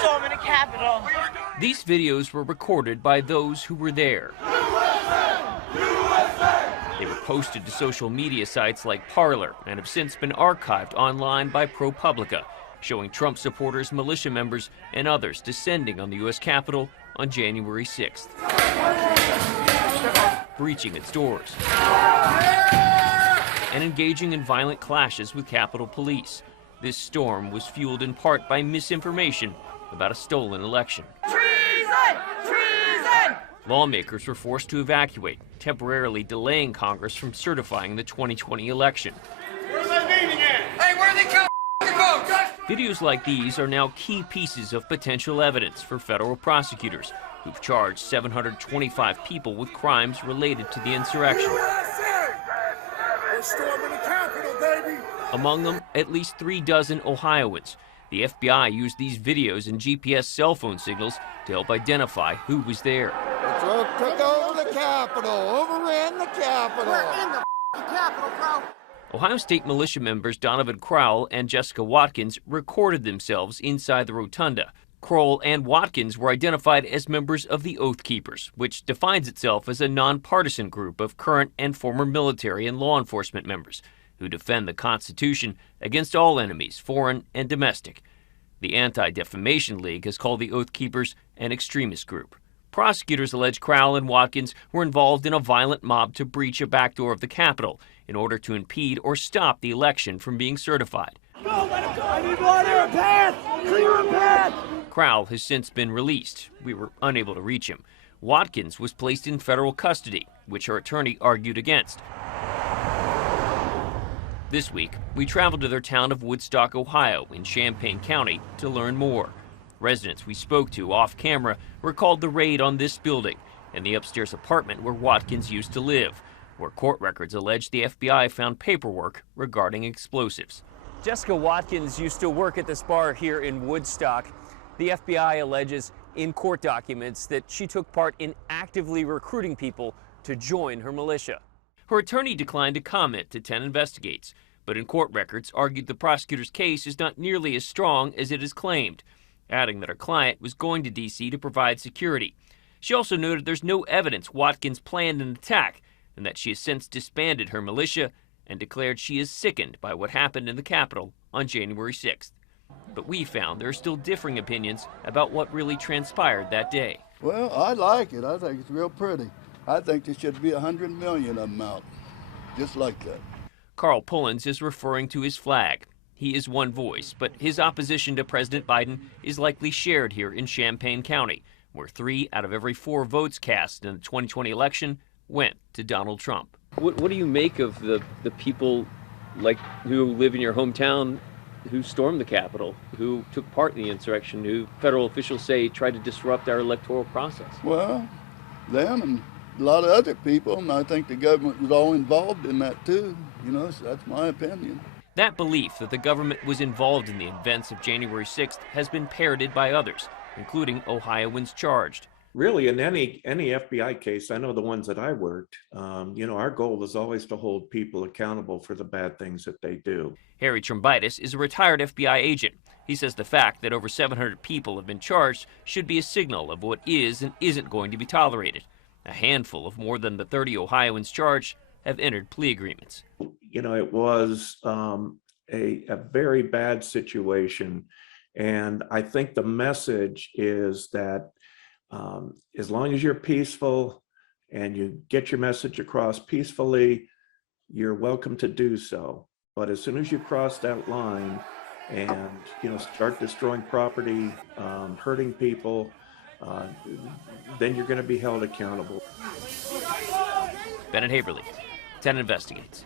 storming the Capitol. These videos were recorded by those who were there. They were posted to social media sites like Parler and have since been archived online by ProPublica, showing Trump supporters, militia members, and others descending on the U.S. Capitol on January 6th, breaching its doors, and engaging in violent clashes with Capitol Police. This storm was fueled in part by misinformation about a stolen election. Treason! Treason! Lawmakers were forced to evacuate, temporarily delaying Congress from certifying the 2020 election. Where's that meeting at? Hey, where are they coming? Videos like these are now key pieces of potential evidence for federal prosecutors who've charged 725 people with crimes related to the insurrection. We're storming the Capitol, baby! Among them, at least 36 Ohioans. The FBI used these videos and GPS cell phone signals to help identify who was there. The truck took over the Capitol, overran the Capitol. We're in the Capitol, bro. Ohio State militia members Donovan Crowell and Jessica Watkins recorded themselves inside the rotunda. Crowell and Watkins were identified as members of the Oath Keepers, which defines itself as a nonpartisan group of current and former military and law enforcement members who defend the Constitution against all enemies, foreign and domestic. The Anti-Defamation League has called the Oath Keepers an extremist group. Prosecutors allege Crowell and Watkins were involved in a violent mob to breach a back door of the Capitol in order to impede or stop the election from being certified. Go, let him go! I need water, a path! Clear a path! Crowell has since been released. We were unable to reach him. Watkins was placed in federal custody, which her attorney argued against. This week, we traveled to their town of Woodstock, Ohio, in Champaign County, to learn more. Residents we spoke to off-camera recalled the raid on this building and the upstairs apartment where Watkins used to live, where court records allege the FBI found paperwork regarding explosives. Jessica Watkins used to work at this bar here in Woodstock. The FBI alleges in court documents that she took part in actively recruiting people to join her militia. Her attorney declined to comment to 10 Investigates, but in court records argued the prosecutor's case is not nearly as strong as it is claimed, adding that her client was going to D.C. to provide security. She also noted there's no evidence Watkins planned an attack and that she has since disbanded her militia and declared she is sickened by what happened in the Capitol on January 6th. But we found there are still differing opinions about what really transpired that day. Well, I like it. I think it's real pretty. I think there should be 100 million of them out, just like that. Carl Pullins is referring to his flag. He is one voice, but his opposition to President Biden is likely shared here in Champaign County, where 3 out of every 4 votes cast in the 2020 election went to Donald Trump. What do you make of the people like who live in your hometown who stormed the Capitol, who took part in the insurrection, who federal officials say tried to disrupt our electoral process? Well, them and a lot of other people, and I think the government was all involved in that too. You know, so that's my opinion. That belief that the government was involved in the events of January 6th has been parroted by others, including Ohioans charged. Really, in any FBI case, I know the ones that I worked, our goal was always to hold people accountable for the bad things that they do. Harry Trombitis is a retired FBI agent. He says the fact that over 700 people have been charged should be a signal of what is and isn't going to be tolerated. A handful of more than the 30 Ohioans charged have entered plea agreements. It was a very bad situation. And I think the message is that as long as you're peaceful and you get your message across peacefully, you're welcome to do so. But as soon as you cross that line and, start destroying property, hurting people, then you're going to be held accountable. Bennett Haverly, 10 Investigates.